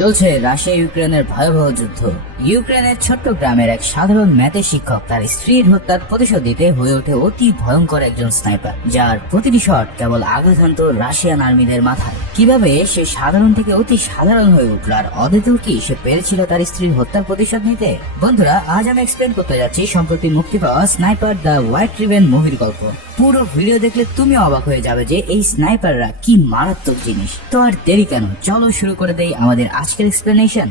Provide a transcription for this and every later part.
চলছে রাশিয়া ইউক্রেনের ভয়াবহ যুদ্ধ। ইউক্রেনের ছোট্ট গ্রামের এক সাধারণ ম্যাথের শিক্ষক তার স্ত্রীর হত্যার প্রতিশোধ দিতে হয়ে ওঠে অতি ভয়ঙ্কর একজন স্নাইপার, যার প্রতিটি শট কেবল আঘাত হানত রাশিয়ান আর্মিদের মাথায়। কিভাবে সে সাধারণ থেকে অতি সাধারণ হয়ে উঠল, আর অদ্বিতীয় কি সে পেরেছিল তার স্ত্রীর হত্যার প্রতিশোধ নিতে? বন্ধুরা, আজ আমি এক্সপ্লেন করতে যাচ্ছি সম্প্রতি মুক্তি পাওয়া স্নাইপার দ্য হোয়াইট রিভেন মুভির গল্প। পুরো ভিডিও দেখলে তুমি অবাক হয়ে যাবে যে এই স্নাইপাররা কি মারাত্মক জিনিস। তো আর দেরি কেন, চলো শুরু করে দেই আমাদের আজকের এক্সপ্লেনেশন।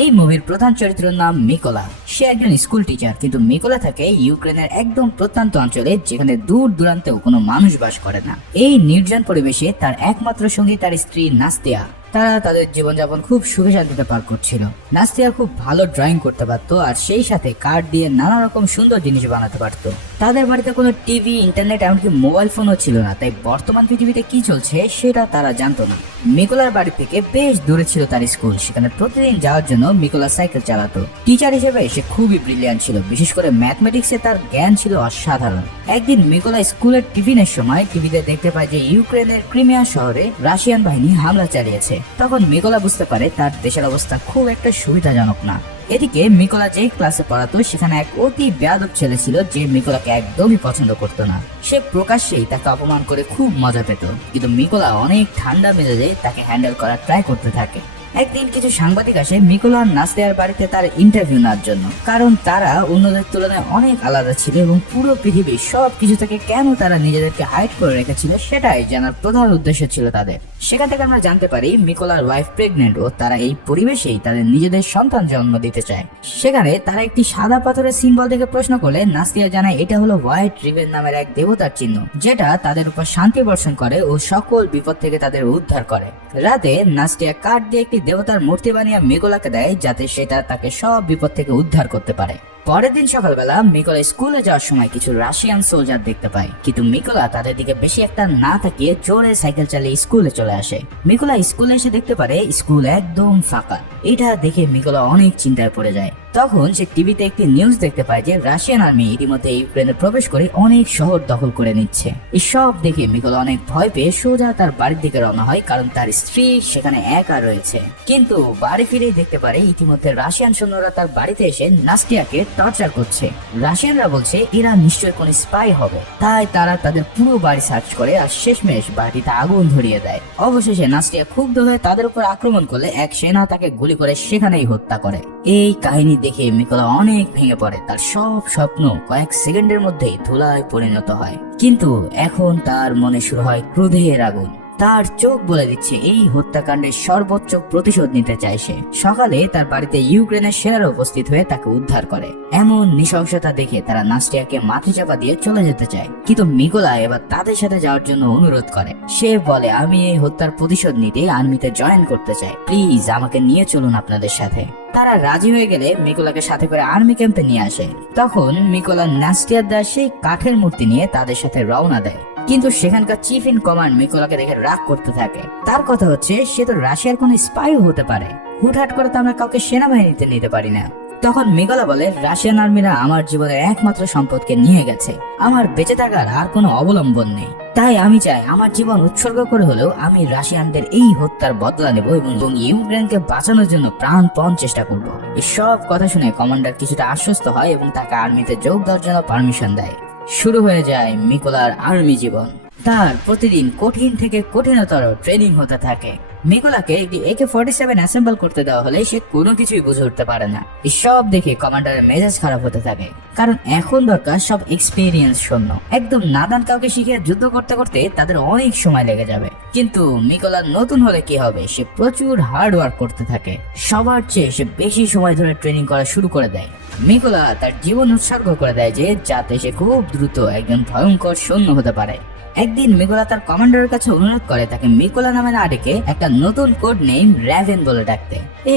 এই মুভির প্রধান চরিত্রের নাম মিকোলা। সে একজন স্কুল টিচার, কিন্তু মিকোলা থাকে ইউক্রেনের একদম প্রত্যন্ত অঞ্চলে, যেখানে দূর দূরান্তেও কোনো মানুষ বাস করে না। এই নির্জন পরিবেশে তার একমাত্র সঙ্গী তার স্ত্রী নাস্তিয়া। তারা তাদের জীবনযাপন খুব সুখে শান্তিতে পার করছিল। নাস্তিয়া খুব ভালো ড্রয়িং করতে পারতো, আর সেই সাথে কাঠ দিয়ে নানা রকম সুন্দর জিনিস বানাতে পারতো। তাদের বাড়িতে কোনো টিভি, ইন্টারনেট, এমনকি মোবাইল ফোনও ছিল না, তাই বর্তমান পৃথিবীতে কি চলছে সেটা তারা জানতো না। মিকোলার বাড়ি থেকে বেশ দূরে ছিল তার স্কুল, সেখানে প্রতিদিন যাওয়ার জন্য মিকোলা সাইকেল চালাতো। টিচার হিসেবে সে খুবই ব্রিলিয়ান্ট ছিল, বিশেষ করে ম্যাথমেটিক্সে তার জ্ঞান ছিল অসাধারণ। একদিন মিকোলা স্কুলের টিফিনের সময় টিভিতে দেখতে পায় যে ইউক্রেনের ক্রিমিয়া শহরে রাশিয়ান বাহিনী হামলা চালিয়েছে। তখন মিকোলা বুঝতে পারে তার দেশের অবস্থা খুব একটা সুবিধাজনক না। এদিকে মিকোলা যে ক্লাসে পড়াতো সেখানে এক অতি বেয়াদব ছেলে ছিল, যে মিকোলাকে একদমই পছন্দ করতো না। সে প্রকাশ্যেই তাকে অপমান করে খুব মজা পেত, কিন্তু মিকোলা অনেক ঠান্ডা মেজাজে তাকে হ্যান্ডেল করার ট্রাই করতে থাকে। একদিন কিছু সাংবাদিক আসে মিকোলা আর নাস্তিয়ার বাড়িতে তার ইন্টারভিউ নেওয়ার জন্য, কারণ তারা অন্যদের তুলনায় অনেক আলাদা ছিল এবং পুরো পৃথিবীর সবকিছু থেকে কেন তারা নিজেদেরকে হাইড করে রেখেছিল সেটাই জানার প্রধান উদ্দেশ্য ছিল তাদের। সেখান থেকে আমরা জানতে পারি মিকোলার ওয়াইফ প্রেগনেন্ট ও তারা এই পরিবেশেই তাদের নিজেদের সন্তান জন্ম দিতে চায়। সেখানে তারা একটি সাদা পাথরের সিম্বল দেখে প্রশ্ন করলে নাস্তিয়া জানায় এটা হলো হোয়াইট রিভেন নামের এক দেবতার চিহ্ন, যেটা তাদের উপর শান্তি বর্ষণ করে ও সকল বিপদ থেকে তাদের উদ্ধার করে। রাতে নাস্তিয়া কাঠ দিয়ে একটি দেবতার মূর্তি বানিয়ে মিকোলাকে দেয়, যাতে সেটা তাকে সব বিপদ থেকে উদ্ধার করতে পারে। পরের দিন সকালবেলা মিকোলা স্কুলে যাওয়ার সময় কিছু রাশিয়ান সোলজার দেখতে পায়, কিন্তু মিকোলা তাদের দিকে বেশি একটা না তাকিয়ে জোরে সাইকেল চালিয়ে স্কুলে চলে আসে। মিকোলা স্কুলে এসে দেখতে পারে স্কুল একদম ফাঁকা। এটা দেখে মিকোলা অনেক চিন্তায় পড়ে যায়। তখন সে টিভিতে একটি নিউজ দেখতে পায় যে রাশিয়ান আর্মি ইতিমধ্যে ইউক্রেনে প্রবেশ করে অনেক শহর দখল করে নিচ্ছে। এসব দেখে মিকোলা অনেক ভয় পেয়ে সোজা তার বাড়ির দিকে রওনা হয়, কারণ তার স্ত্রী সেখানে একা রয়েছে। কিন্তু বাড়ি ফিরেই দেখতে পারে ইতিমধ্যে রাশিয়ান সৈন্যরা তার বাড়িতে এসে নাস্তিয়াকে টর্চার করছে। রাশিয়ানরা বলছে এরা নিশ্চয়ই কোন স্পাই হবে, তাই তারা তাদের পুরো বাড়ি সার্চ করে আর শেষমেশ বাড়িতে আগুন ধরিয়ে দেয়। অবশেষে নাস্তিয়া ক্ষুব্ধ হয়ে তাদের উপর আক্রমণ করলে এক সেনা তাকে গুলি করে সেখানেই হত্যা করে। এই কাহিনী দেখে মিকোলা অনেক ভেঙে পড়ে। তার সব স্বপ্ন কয়েক সেকেন্ডের মধ্যেই ধুলায় পরিণত হয়। কিন্তু এখন তার মনে শুরু হয় ক্রোধের আগুন। তার চোখ বলে দিচ্ছে এই হত্যাকাণ্ডের সর্বোচ্চ প্রতিশোধ নিতে চায় সে। সকালে তার বাড়িতে ইউক্রেনের সেনারা উপস্থিত হয়ে তাকে উদ্ধার করে। এমন নৃশংসতা দেখে তারা নাস্তিয়াকে মাথা চাপা দিয়ে চলে যেতে চায়, কিন্তু মিকোলা এবার তাদের সাথে যাওয়ার জন্য অনুরোধ করে। সে বলে আমি এই হত্যার প্রতিশোধ নিতে আর্মিতে জয়েন করতে চাই, প্লিজ আমাকে নিয়ে চলুন আপনাদের সাথে। তারা রাজি হয়ে গেলে মিকোলাকে সাথে করে আর্মি ক্যাম্পে নিয়ে আসে। তখন মিকোলা নাস্তিয়ার দেওয়া সেই কাঠের মূর্তি নিয়ে তাদের সাথে রওনা দেয়, কিন্তু সেখানকার চিফ ইন কমান্ড মিকোলাকে দেখে রাগ করতে থাকে। তার কথা হচ্ছে সে তো রাশিয়ার কোন স্পাইও হতে পারে, হুটহাট করে তো আমরা কাউকে সেনাবাহিনীতে নিতে পারি না। তখন মিকোলা বলে রাশিয়ান আর্মিরা আমার জীবনের একমাত্র সম্পদকে নিয়ে গেছে, আমার বেঁচে থাকার আর কোনো অবলম্বন নেই। তাই আমি চাই আমার জীবন উৎসর্গ করে হলেও আমি রাশিয়ানদের এই হত্যার বদলা নেব এবং ইউক্রেনকে বাঁচানোর জন্য প্রাণপণ চেষ্টা করব। এসব কথা শুনে কমান্ডার কিছুটা আশ্বস্ত হয় এবং তাকে আর্মিতে যোগ দেওয়ার জন্য পারমিশন দেয়। শুরু হয়ে যায় মিকোলার আর্মি জীবন। তার প্রতিদিন কঠিন থেকে কঠিনতর ট্রেনিং হতে থাকে। মিকোলাকে একটি AK-47 অ্যাসেম্বল করতে দেওয়া হলে সে কোনো কিছুই বুঝে উঠতে পারে না। এসব দেখে কমান্ডারের মেজাজ খারাপ হতে থাকে, কারণ এখন দরকার সব এক্সপেরিয়েন্স শূন্য। একদম নাদান কাউকে শিখে যুদ্ধ করতে করতে তাদের অনেক সময় লেগে যাবে। কিন্তু মিকোলা নতুন হলে কি হবে, সে প্রচুর হার্ড ওয়ার্ক করতে থাকে। সবার চেয়ে সে বেশি সময় ধরে ট্রেনিং করা শুরু করে দেয়। মিকোলা তার জীবন উৎসর্গ করে দেয় যে যাতে সে খুব দ্রুত একজন ভয়ঙ্কর সৈন্য হতে পারে। একদিন মিকোলা তার কমান্ডারের কাছে অনুরোধ করে তাকে মিকোলা নামে না ডেকে একটা নতুন কোড নেম র্যাভেন বলে ডাকতে।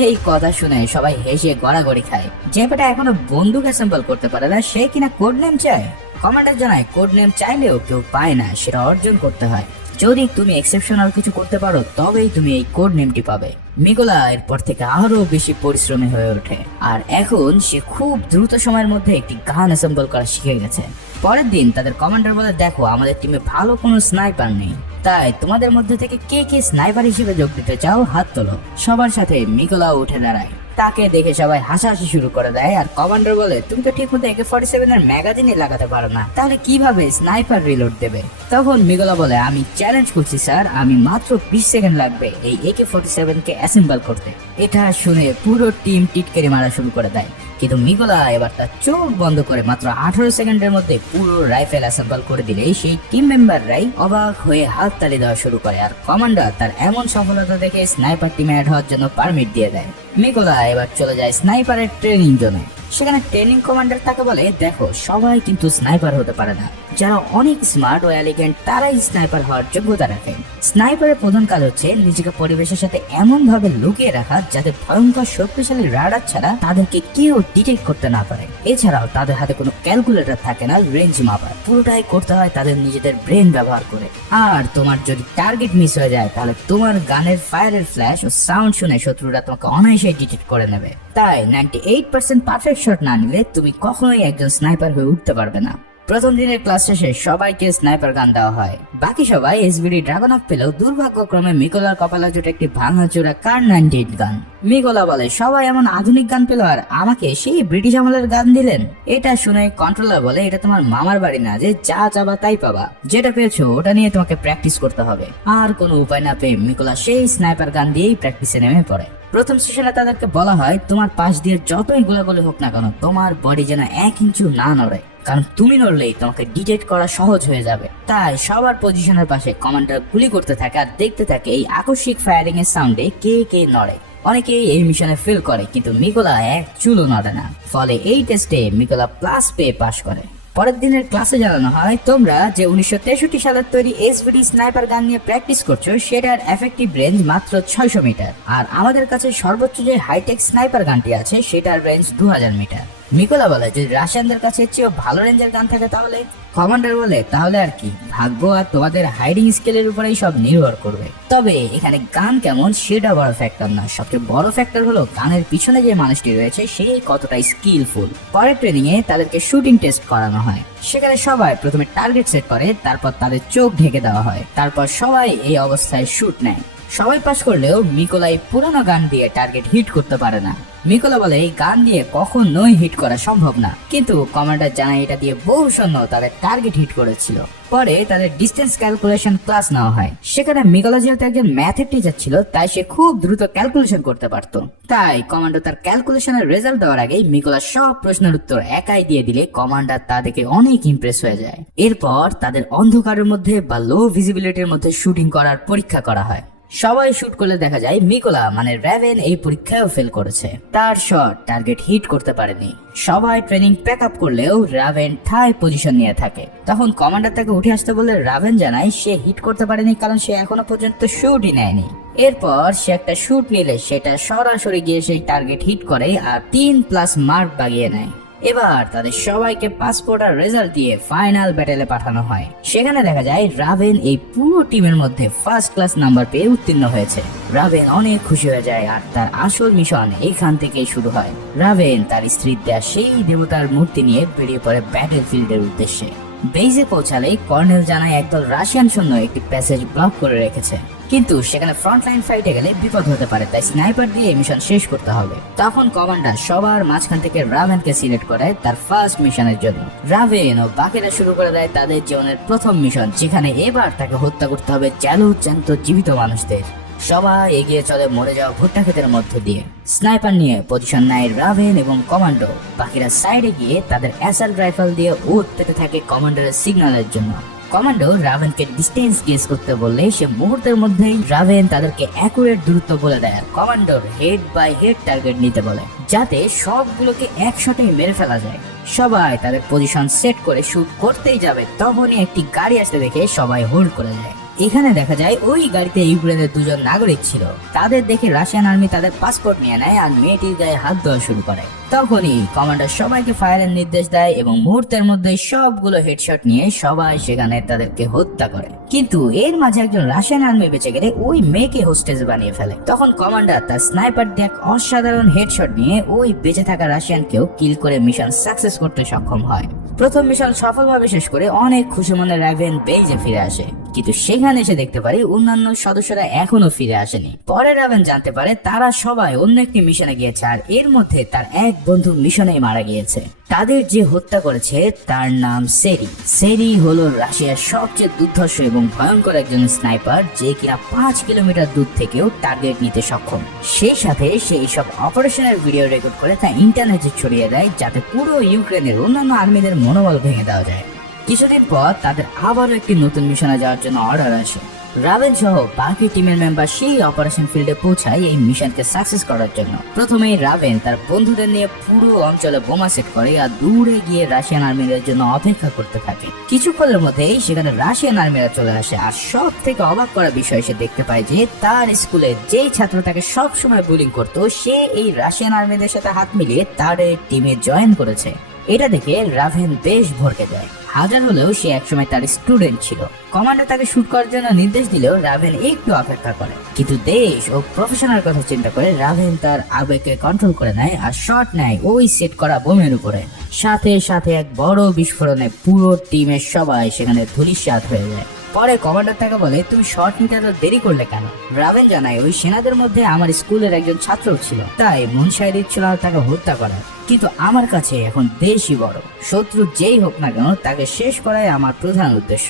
এই কথা শুনে সবাই হেসে গড়াগড়ি খায়। যে বেটা এখনো বন্দুক অ্যাসেম্বল করতে পারে না, সে কিনা কোড নেম চায়। কমান্ডার জানায় কোড নেম চাইলেও কেউ পায় না, সেটা অর্জন করতে হয়। যদি তুমি এক্সেপশনাল কিছু করতে পারো তবেই তুমি এই কোড নেমটি পাবে। মিকোলা এরপর থেকে আরো বেশি পরিশ্রমী হয়ে ওঠে, আর এখন সে খুব দ্রুত সময়ের মধ্যে একটি গান অ্যাসেম্বল করা শিখে গেছে। পরের দিন তাদের কমান্ডার বলে দেখো আমাদের টিমে ভালো কোনো স্নাইপার নেই, তাই তোমাদের মধ্যে থেকে কে কে স্নাইপার হিসেবে যোগ দিতে চাও হাত তোলো। সবার সাথে মিকোলা উঠে দাঁড়ায়। তাকে দেখে সবাই হাসাহাসি শুরু করে দেয় আর কমান্ডার বলে, তুমি তো ঠিক মতো AK-47 এর ম্যাগাজিনে লাগাতে পারো না, তাহলে কিভাবে স্নাইপার রিলোড দেবে? তখন মিকোলা বলে, আমি চ্যালেঞ্জ করছি স্যার, আমি মাত্র 20 সেকেন্ড লাগবে এই AK-47 কে অ্যাসেম্বল করতে। এটা শুনে পুরো টিম টিটকারি মারা শুরু করে দেয়, কিন্তু মিকোলা এবার তার চোখ বন্ধ করে মাত্র 18 সেকেন্ডের মধ্যে পুরো রাইফেল অ্যাসেম্বল করে দিলে সেই টিম মেম্বাররাই অবাক হয়ে হাত তালি দেওয়া শুরু করে আর কমান্ডার তার এমন সফলতা দেখে স্নাইপার টিমে অ্যাড হওয়ার জন্য পারমিট দিয়ে দেয়। মিকোলা এবার চলে যায় স্নাইপারের ট্রেনিং জোনে। সেখানে ট্রেনিং কমান্ডার তাকে বলে, দেখো সবাই কিন্তু স্নাইপার হতে পারে না, যারা অনেক স্মার্ট ও এলিগেন্ট তারাই স্নাইপার হওয়ার যোগ্যতা রাখে। স্নাইপারের প্রধান কাজ হচ্ছে নিজেকে পরিবেশের সাথে এমন ভাবে লুকিয়ে রাখা যাতে ভয়ঙ্কর শক্তিশালী রাডার ছাড়া তাদেরকে কেউ ডিটেক্ট করতে না পারে। এছাড়াও তাদের হাতে কোনো ক্যালকুলেটর থাকে না রেঞ্জ মাপার, পুরোটাই করতে হয় তাদের নিজেদের ব্রেন ব্যবহার করে। আর তোমার যদি টার্গেট মিস হয়ে যায় তাহলে তোমার গানের ফায়ারের ফ্ল্যাশ ও সাউন্ড শুনে শত্রুরা তোমাকে অনায়াসে ডিটেক্ট করে নেবে। তাই 98% পারফেক্ট শট না নিলে তুমি কখনোই একজন স্নাইপার হয়ে উঠতে পারবে না। প্রথম দিনের ক্লাস শেষে সবাইকে স্নাইপার গান দেওয়া হয়। বাকি সবাই SVD ড্রাগন অফ পেলেও দুর্ভাগ্যক্রমে মিকোলার কপালে জোটে একটি ভাঙাচোরা কার 98 গান। মিকোলা বলে, সবাই এমন আধুনিক গান পেল আর আমাকে সেই ব্রিটিশ আমলের গান দিলেন। এটা শুনে কন্ট্রোলার বলে, এটা তোমার মামার বাড়ি না যে যা চাবা তাই পাবা, যেটা পেয়েছো ওটা নিয়ে তোমাকে প্র্যাকটিস করতে হবে। আর কোনো উপায় না পেয়ে মিকোলা সেই স্নাইপার গান দিয়েই প্র্যাকটিসে নেমে পড়ে। প্রথম সেশনে তাদেরকে বলা হয়, তোমার পাশ দিয়ে যতই গোলাগুলি হোক না কেন তোমার বডি যেন 1 ইঞ্চি না নড়ে, কারণ তুমি নড়লেই তোমাকে ডিটেক্ট করা সহজ হয়ে যাবে। তাই সবার পজিশনের পাশে কমান্ডার গুলি করতে থাকে আর দেখতে থাকে এই আকস্মিক ফায়ারিং এর সাউন্ডে কে কে নড়ে। অনেকেই এই মিশনে ফেল করে, কিন্তু মিকোলা এক চুলও নড়ে না। ফলে এই টেস্টে মিকোলা প্লাস পেয়ে পাস করে। পরের দিনের ক্লাসে জানানো হয়, তোমরা যে 1963 সালের তৈরি SVD স্নাইপার গান নিয়ে প্র্যাকটিস করছো সেটার এফেক্টিভ রেঞ্জ মাত্র 600 মিটার, আর আমাদের কাছে সর্বোচ্চ যে হাইটেক স্নাইপার গানটি আছে সেটার রেঞ্জ 2000 মিটার। মিকোলা বলে, যদি রাশিয়ানদের কাছে চেয়েও ভালো রেঞ্জের গান থাকে তাহলে? কমান্ডার বলে, তাহলে আর কি, ভাগ্য আর তোমাদের হাইডিং স্কেলের উপরেই সব নির্ভর করবে। তবে এখানে গান কেমন সেটা বড় ফ্যাক্টর না, সবচেয়ে বড় ফ্যাক্টর হলো গানের পিছনে যে মানুষটি রয়েছে সে কতটা স্কিলফুল। পরের ট্রেনিং এ তাদেরকে শুটিং টেস্ট করানো হয়। সেখানে সবাই প্রথমে টার্গেট সেট করে, তারপর তাদের চোখ ঢেকে দেওয়া হয়, তারপর সবাই এই অবস্থায় শুট নেয়। সবাই পাস করলেও মিকোলাই পুরনো গান দিয়ে টার্গেট হিট করতে পারে না। মিকোলা বলে, এই গান দিয়ে কখনোই হিট করা সম্ভব না, কিন্তু কমান্ডার জানায় এটা দিয়ে বহু সৈন্য তাদের টার্গেট হিট করেছিল। পরে তাদের ডিস্টেন্স ক্যালকুলেশন ক্লাস নেওয়া হয়। সেখানে মিকোলা যেহেতু একজন ম্যাথের টিচার ছিল তাই সে খুব দ্রুত ক্যালকুলেশন করতে পারত। তাই কমান্ডার তার ক্যালকুলেশনের রেজাল্ট দেওয়ার আগেই মিকোলা সব প্রশ্নের উত্তর একাই দিয়ে দিলে কমান্ডার তা দেখে অনেক ইমপ্রেস হয়ে যায়। এরপর তাদের অন্ধকারের মধ্যে বা লো ভিজিবিলিটির মধ্যে শুটিং করার পরীক্ষা করা হয়। সবাই শুট করলে দেখা যায় মিকোলা মানে রাভেন এই পরীক্ষায়ও ফেল করেছে, তার শট টার্গেট হিট করতে পারেনি। সবাই ট্রেনিং প্যাক আপ করলেও রাভেন ঠায় পজিশন নিয়ে থাকে। তখন কমান্ডার তাকে উঠে আসতে বলে রাভেন জানায় সে হিট করতে পারেনি কারণ সে এখনো পর্যন্ত শুটই নেয়নি। এরপর সে একটা শুট নিলে সেটা সরাসরি গিয়ে সেই টার্গেট হিট করে আর 3+ মার্ক বাগিয়ে নেয়। এবার তাদের সবাইকে পাসপোর্ট আর রেজাল্ট দিয়ে ফাইনাল ব্যাটেলে পাঠানো হয়। সেখানে দেখা যায় রাভেন এই পুরো টিমের মধ্যে ফার্স্ট ক্লাস নাম্বার পেয়ে উত্তীর্ণ হয়েছে। রাভেন অনেক খুশি হয়ে যায় আর তার আসল মিশন এখান থেকেই শুরু হয়। রাভেন তার স্ত্রীর দেয়া সেই দেবতার মূর্তি নিয়ে বেরিয়ে পড়ে ব্যাটেল ফিল্ডের উদ্দেশ্যে। বেইজে পৌঁছালে কর্নেল জানায় একদল রাশিয়ান সৈন্য একটি প্যাসেজ ব্লক করে রেখেছে, কিন্তু সেখানে ফ্রন্টলাইন ফাইটে গেলে বিপদ হতে পারে, তাই স্নাইপার দিয়ে মিশন শেষ করতে হবে। তখন কমান্ডার সবার মাঝখান থেকে রাভেনকে সিলেক্ট করে তার ফার্স্ট মিশনের জন্য। রাভেন ও বাকিরা শুরু করে দেয় তাদের জীবনের প্রথম মিশন, যেখানে এবার তাকে হত্যা করতে হবে জ্যান্ত জীবিত মানুষদের। সবাই এগিয়ে চলে মরে যাওয়া ভুট্টা ক্ষেতের মধ্য দিয়ে। স্নাইপার নিয়ে পজিশন নেয় রাভেন এবং কমান্ডো। বাকিরা সাইডে গিয়ে তাদের অ্যাসাল্ট রাইফেল দিয়ে উঠ পেতে থাকে কমান্ডারের সিগন্যালের জন্য। কমান্ডো রাভেনকে ডিস্টেন্স গেস করতে বললে সে মুহূর্তের মধ্যেই রাভেন তাদেরকে অ্যাকুরেট দূরত্ব বলে দেয়। কমান্ডোর হেড বাই হেড টার্গেট নিতে বলে যাতে সবগুলোকে একসাথে মেরে ফেলা যায়। সবাই তাদের পজিশন সেট করে শুট করতেই যাবে, তখনই একটি গাড়ি আসতে দেখে সবাই হোল্ড করে যায়। এখানে দেখা যায় ওই গাড়িতে ইউক্রেনের 2 জন নাগরিক ছিল। তাদের দেখে রাশিয়ান আর্মি তাদের পাসপোর্ট নিয়ে নেয় আর মেয়েটির গায়ে হাত দেওয়া শুরু করে। তখনই কমান্ডার সবাইকে ফায়ারের নির্দেশ দেয় এবং মুহূর্তের মধ্যে সবগুলো হেডশট নিয়ে সবাই সেখানে তাদেরকে হত্যা করে। কিন্তু এর মাঝে একজন রাশিয়ান আর্মি বেঁচে গেলে ওই মেয়েকে হোস্টেজ বানিয়ে ফেলে। তখন কমান্ডার তার স্নাইপার দিয়ে এক অসাধারণ হেডশট নিয়ে ওই বেঁচে থাকা রাশিয়ানকেও কিল করে মিশন সাকসেস করতে সক্ষম হয়। প্রথম মিশন সফলভাবে শেষ করে অনেক খুশি মনে রাভেন বেইজে ফিরে আসে। কিন্তু সেখানে এসে দেখতে পারি অন্যান্য সদস্যরা এখনো ফিরে আসেনি। পরে রাভেন জানতে পারে তারা সবাই অন্য একটি মিশনে গিয়েছে, আর এর মধ্যে তার এক বন্ধু মিশনেই মারা গিয়েছে। তাদের যে হত্যা করেছে তার নাম সেরি। সেরি হলো রাশিয়ার সবচেয়ে দুর্ধর্ষ এবং ভয়ঙ্কর একজন স্নাইপার, যে কিনা 5 কিলোমিটার দূর থেকেও টার্গেট নিতে সক্ষম। সেই সাথে সেই সব অপারেশনের ভিডিও রেকর্ড করে তা ইন্টারনেটে ছড়িয়ে দেয়, যাতে পুরো ইউক্রেনের অন্যান্য আর্মিদের মনোবল ভেঙে দেওয়া যায়। কিছুদিন পর তাদের আবারও একটি নতুন মিশনে যাওয়ার জন্য অর্ডার আসে। রাভেন সহ বাকি টিমের মেম্বার সেই অপারেশন ফিল্ডে পৌঁছায় এই মিশনকে সাকসেস করার জন্য। প্রথমেই রাভেন তার বন্ধুদের নিয়ে পুরো অঞ্চলে বোমা সেট করে আর দূরে গিয়ে রাশিয়ান আর্মিদের জন্য অপেক্ষা করতে থাকে। কিছুক্ষণের মধ্যেই সেখানে রাশিয়ান আর্মিরা চলে আসে, আর সব থেকে অবাক করা বিষয় সে দেখতে পায় যে তার স্কুলে যেই ছাত্র তাকে সব সময় বুলিং করতো, সে এই রাশিয়ান আর্মিদের সাথে হাত মিলিয়ে তার টিমে জয়েন করেছে। এটা দেখে রাভেন বেশ ভরকে যায়। হাজার হলেও সে একসময় তার স্টুডেন্ট ছিল। কমান্ডার তাকে শুট করার জন্য নির্দেশ দিলেও রাভেন একটু অপেক্ষা করে, কিন্তু দেশ ও প্রফেশনাল কথা চিন্তা করে রাভেন তার আবেগকে কন্ট্রোল করে নেয় আর শট নেয় ওই সেট করা বোমের উপরে। সাথে সাথে এক বড় বিস্ফোরণে পুরো টিমের সবাই সেখানে ধূলিসাৎ হয়ে যায়। পরে কমান্ডার তাকে বলে, তুমি শট নিতে এত দেরি করলে কেন? রাভেন জানায়, ওই সেনাদের মধ্যে আমার স্কুলের একজন ছাত্র ছিল, তাই মন চাই দিচ্ছিল তাকে হত্যা করার। কিন্তু আমার কাছে এখন দেশই বড়, শত্রু যেই হোক না কেন তাকে শেষ করাই আমার প্রধান উদ্দেশ্য।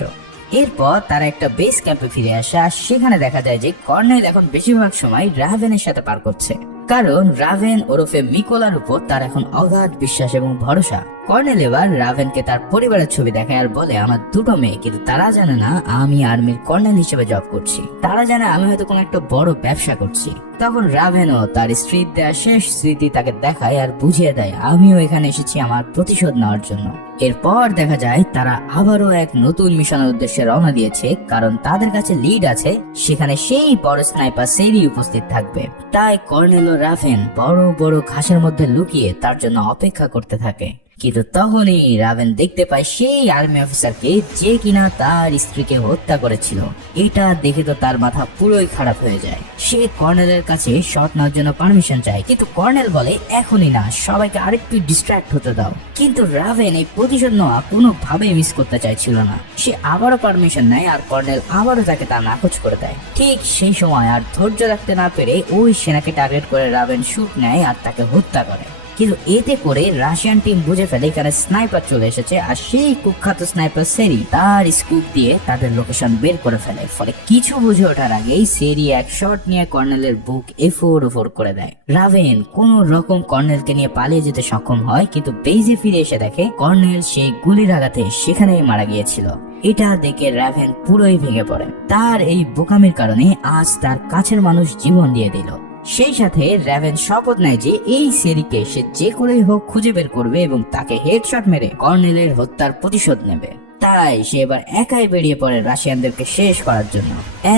এরপর তারা একটা বেস ক্যাম্পে ফিরে আসে, আর সেখানে দেখা যায় যে কর্নেল এখন বেশিরভাগ সময় রাভেনের সাথে পার করছে, কারণ রাভেন ওরফে মিকোলার উপর তার এখন অগাধ বিশ্বাস এবং ভরসা। কর্নেল এবার রাভেনকে তার পরিবারের ছবি দেখায় আর বলে, আমার দুটো মেয়ে, কিন্তু তারা জানে না আমি আর্মির কর্নেল হিসেবে জব করছি। তারা জানে আমি হয়তো কোনো একটা বড় ব্যবসা করছি। তখন রাভেনও তার স্ত্রীর দেয়া শেষ স্মৃতি তাকে দেখায় আর বুঝিয়ে দেয়, আমিও এখানে এসেছি আমার প্রতিশোধ নেওয়ার জন্য। এরপর দেখা যায় তারা আবারও এক নতুন মিশনের উদ্দেশ্যে রওনা দিয়েছে, কারণ তাদের কাছে লিড আছে সেখানে সেই বড় স্নাইপার সেরি উপস্থিত থাকবে। তাই কর্নেল ও রাভেন বড় বড় ঘাসের মধ্যে লুকিয়ে তার জন্য অপেক্ষা করতে থাকে। কিন্তু তখনই রাভেন দেখতে পায় সেই আর্মি অফিসারকে, যে কিনা তার স্ত্রীকে হত্যা করেছিল। এটা দেখে তো তার মাথা পুরোই খারাপ হয়ে যায়। সে কর্নেলের কাছে শট নেওয়ার জন্য পারমিশন চায়, কিন্তু কর্নেল বলে এখনই না, সবাইকে আরেকটু ডিস্ট্রাক্ট হতে দাও। কিন্তু রাভেন এই প্রতিশোধ নেওয়া কোনোভাবেই মিস করতে চাইছিল না। সে আবারও পারমিশন নেয় আর কর্নেল আবারও তাকে তা নাকচ করে দেয়। ঠিক সেই সময় আর ধৈর্য রাখতে না পেরে ওই সেনাকে টার্গেট করে রাভেন শুট নেয় আর তাকে হত্যা করে। কিন্তু এতে করে রাশিয়ান টিম বুঝে ফেলে এখানে স্নাইপার চলে এসেছে, আর সেই কুখ্যাত স্নাইপার সেরি তার স্কুপ দিয়ে তাদের লোকেশন বের করে ফেলে। ফলে কিছু বুঝে ওঠার আগেই সেরি এক শট নিয়ে কর্নেলের বুক এফোর করে দেয়। রাভেন কোন রকম কর্নেলকে নিয়ে পালিয়ে যেতে সক্ষম হয়, কিন্তু বেইজে ফিরে এসে দেখে কর্নেল সেই গুলির আঘাতে সেখানেই মারা গিয়েছিল। এটা দেখে রাভেন পুরোই ভেঙে পড়ে। তার এই বোকামির কারণে আজ তার কাছের মানুষ জীবন দিয়ে দিল। সেই সাথে রাভেন শপথ নেয় যে এই সেরিকে সে যে করেই হোক খুঁজে বের করবে এবং তাকে হেডশট মেরে কর্নেলের হত্যার প্রতিশোধ নেবে। তাই সে এবার একাই বেরিয়ে পড়ে রাশিয়ানদেরকে শেষ করার জন্য।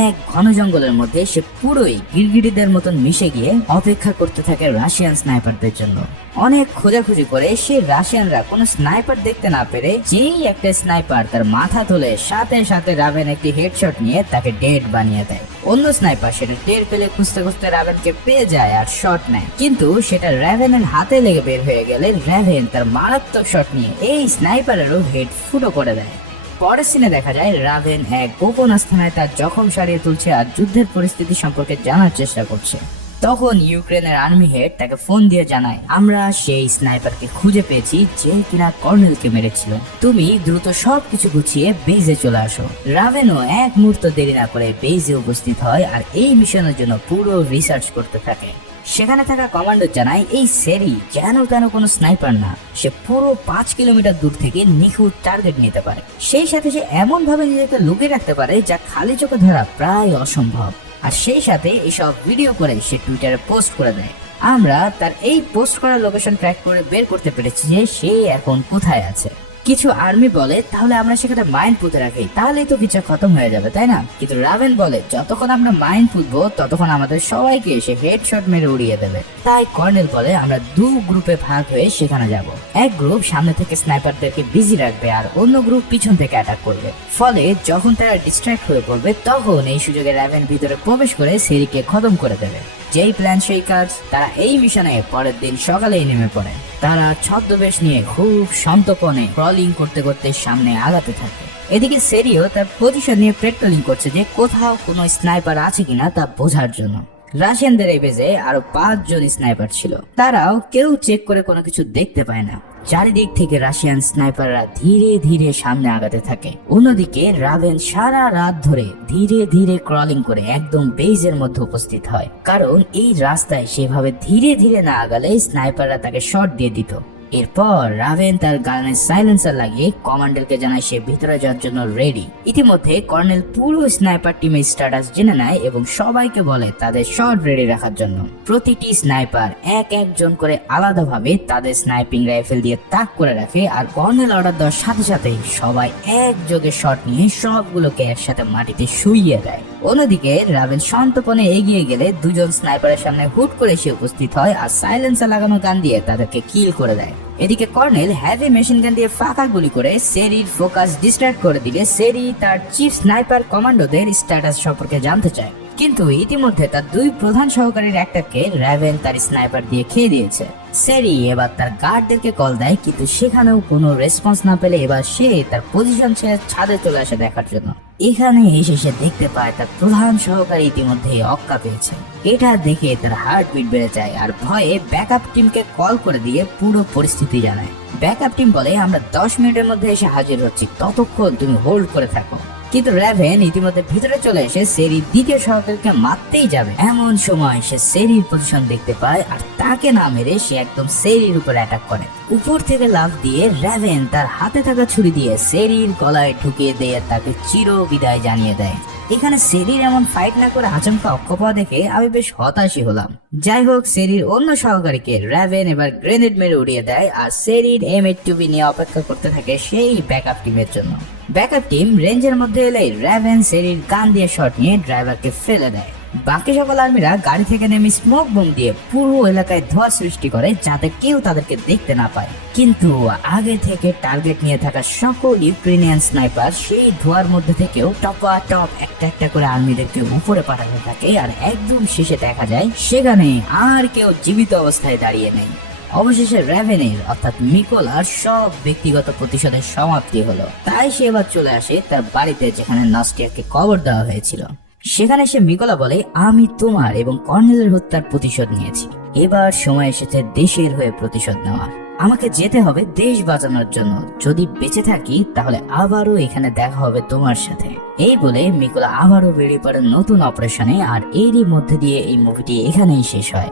এক ঘন জঙ্গলের মধ্যে সে পুরোই গিরগিটিদের মতন মিশে গিয়ে অপেক্ষা করতে থাকে রাশিয়ান স্নাইপারদের জন্য। অনেক খোঁজাখুঁজি করে সে রাশিয়ানরা কোনো স্নাইপার দেখতে না পেরে যেই একটা স্নাইপার তার মাথা তুলে সাথে সাথে রাভেন একটি হেডশট নিয়ে তাকে ডেড বানিয়ে দেয়। অন্য স্নাইপার সেটা টের পেলে খুঁজতে খুঁজতে রাভেনকে পেয়ে যায় আর শট নেয়, কিন্তু সেটা রাভেনের হাতে লেগে বের হয়ে গেলে রাভেন তার মারাত্মক শট নিয়ে এই স্নাইপারেরও হেড ফুটো করে দেয়। পরের সিনে দেখা যায় রাভেন এক গোপন আস্তানায় তার জখম সারিয়ে তুলছে আর যুদ্ধের পরিস্থিতি সম্পর্কে জানার চেষ্টা করছে। তখন ইউক্রেনের আর্মি হেড তাকে ফোন দিয়ে জানায়, আমরা সেই স্নাইপারকে খুঁজে পেয়েছি যে কিনা কর্নেলকে মেরেছিল। তুমি দ্রুত সবকিছু গুছিয়ে বেজে চলে আসো। রাভেনও এক মুহূর্ত দেরি না করে বেজে উপস্থিত হয় আর এই মিশনের জন্য পুরো রিসার্চ করতে থাকে। সেখানে থাকা কমান্ডার জানায় এই সেরি যেন তেন কোনো স্নাইপার না, সে পুরো 5 কিলোমিটার দূর থেকে নিখুঁত টার্গেট নিতে পারে। সেই সাথে সে এমন ভাবে নিজেকে লুকিয়ে রাখতে পারে যা খালি চোখে ধরা প্রায় অসম্ভব। আর সেই সাথে এইসব ভিডিও করে সে টুইটারে পোস্ট করে দেয়। আমরা তার এই পোস্ট করা লোকেশন ট্র্যাক করে বের করতে পেরেছি যে সে এখন কোথায় আছে। কিছু আর্মি বলে তাহলে আমরা সেখানে মাইন পুঁতে রাখি, তাহলেই তো কিছু খতম হয়ে যাবে, তাই না? কিন্তু রাভেন বলে যতক্ষণ আমরা মাইন পুঁতবো ততক্ষণ আমাদের সবাইকে এসে হেডশট মেরে উড়িয়ে দেবে। তাই কর্নেল বলে আমরা 2 গ্রুপে ভাগ হয়ে সেখানে যাব। এক গ্রুপ সামনে থেকে স্নাইপারদেরকে বিজি রাখবে আর অন্য গ্রুপ পিছন থেকে অ্যাটাক করবে। ফলে যখন তারা ডিস্ট্র্যাক্ট হয়ে পড়বে তখন এই সুযোগে রাভেন ভিতরে প্রবেশ করে সেরিকে খতম করে দেবে। যেই প্ল্যান সেই কাজ। তারা এই মিশনে পরের দিন সকালেই নেমে পড়ে। তারা ছদ্মবেশ নিয়ে খুব সন্তপনে ক্রলিং করতে করতে সামনে আগাতে থাকে। এদিকে সেরিও তার পজিশন নিয়ে পেট্রোলিং করছে যে কোথাও কোনো স্নাইপার আছে কিনা তা বোঝার জন্য। রাশিয়ানদের এই বেজে আরো 5 জন স্নাইপার ছিল, তারাও কেউ চেক করে কোনো কিছু দেখতে পায় না। চারিদিক থেকে রাশিয়ান স্নাইপাররা ধীরে ধীরে সামনে আগাতে থাকে। অন্যদিকে রাভেন সারা রাত ধরে ধীরে ধীরে ক্রলিং করে একদম বেজের মধ্যে উপস্থিত হয়, কারণ এই রাস্তায় সেভাবে ধীরে ধীরে না আগালে স্নাইপাররা তাকে শট দিয়ে দিত। এরপর রাভেন তার গানের সাইলেন্সার লাগিয়ে কমান্ডারকে জানায় সে ভিতরে যাওয়ার জন্য রেডি। ইতিমধ্যে কর্নেল পুরো স্নাইপার টিমের স্ট্যাটাস জেনে নেয় এবং সবাইকে বলে তাদের শট রেডি রাখার জন্য। প্রতিটি স্নাইপার এক একজন করে আলাদাভাবে তাদের স্নাইপিং রাইফেল দিয়ে তাক করে রাখে, আর কর্নেল অর্ডার দেওয়ার সাথে সাথেই সবাই একযোগে শট নিয়ে সবগুলোকে একসাথে মাটিতে শুইয়ে দেয়। অন্যদিকে রাভেন শান্তপনে এগিয়ে গেলে দুজন স্নাইপারের সামনে হুট করে এসে উপস্থিত হয় আর সাইলেন্সার লাগানো গান দিয়ে তাদেরকে কিল করে দেয়। এদিকে কর্নেল হ্যাভি মেশিন গান দিয়ে ফাঁকা গুলি করে সেরির ফোকাস ডিস্ট্রাক্ট করে দিলে সেরি তার চিফ স্নাইপার কমান্ডোদের স্ট্যাটাস সম্পর্কে জানতে চায়, কিন্তু ইতিমধ্যে তার 2 প্রধান সহকারীর একটাকে রাভেন তার স্নাইপার দিয়ে খেয়ে দিয়েছে। সেরি এবার তার গার্ডদেরকে কল দেয়, কিন্তু সেখানেও কোনো রেসপন্স না পেলে এবার সে তার পজিশন ছেড়ে ছাদে চলে আসে দেখার জন্য। এখানে এসে সে দেখতে পায় তার প্রধান সহকারী ইতিমধ্যে অক্কা পেয়েছে। এটা দেখে তার হার্টবিট বেড়ে যায় আর ভয়ে ব্যাকআপ টিমকে কল করে দিয়ে পুরো পরিস্থিতি জানায়। ব্যাকআপ টিম বলে আমরা 10 মিনিটের মধ্যে এসে হাজির হচ্ছি, ততক্ষণ তুমি হোল্ড করে থাকো। কিন্তু রাভেন ইতিমধ্যে ভিতরে চলে এসে সেরির দ্বিতীয় সহকারীকে মারতেই যাবে, এমন সময় সে সেরির পজিশন দেখতে পায় আর তাকে না মেরে সে একদম সেরির উপর অ্যাটাক করে। উপর থেকে লাফ দিয়ে রাভেন তার হাতে থাকা ছুরি দিয়ে সেরির গলায় ঢুকিয়ে দিয়ে তাকে চির বিদায় জানিয়ে দেয়। এখানে সেরির এমন ফাইট না করে আচমকা অক্ষ পাওয়া দেখে আমি বেশ হতাশই হলাম। যাই হোক, সেরির অন্য সহকারীকে রাভেন এবার গ্রেনেড মেরে উড়িয়ে দেয় আর সেরির M82B নিয়ে অপেক্ষা করতে থাকে সেই ব্যাকআপ টিমের জন্য। ব্যাকআপ টিম রেঞ্জের মধ্যে এলেই রাভেন সেরির গান দিয়ে শট নিয়ে ড্রাইভারকে ফেলে দেয়। বাকি সকল আর্মিরা গাড়ি থেকে নেমে স্মোক বোম দিয়ে পুরো এলাকায় ধোঁয়া সৃষ্টি করে যাতে কেউ তাদেরকে দেখতে না পায়। কিন্তু আগে থেকে টার্গেট নিয়ে থাকা সকল ইউক্রেনিয়ান স্নাইপার সেই ধোঁয়ার মধ্যে থেকেও টপ একটা একটা করে আর্মিদেরকে উপরে পাঠাতে থাকে, আর একদম শেষে দেখা যায় সেখানে আর কেউ জীবিত অবস্থায় দাঁড়িয়ে নেই। অবশেষে রাভেনের অর্থাৎ মিকোলার সব ব্যক্তিগত প্রতিশোধের সমাপ্তি হলো। তাই সে এবার চলে আসে তার বাড়িতে, যেখানে নাস্টিয়াকে কবর দেওয়া হয়েছিল। সেখানে সে মিকোলা বলে আমি তোমার এবং কর্নেলের হত্যার প্রতিশোধ নিয়েছি, এবার সময় এসেছে দেশের হয়ে প্রতিশোধ নেওয়ার। আমাকে যেতে হবে দেশ বাঁচানোর জন্য, যদি বেঁচে থাকি তাহলে আবারও এখানে দেখা হবে তোমার সাথে। এই বলে মিকোলা আবারও বেরিয়ে পড়ে নতুন অপারেশনে, আর এরই মধ্যে দিয়ে এই মুভিটি এখানেই শেষ হয়।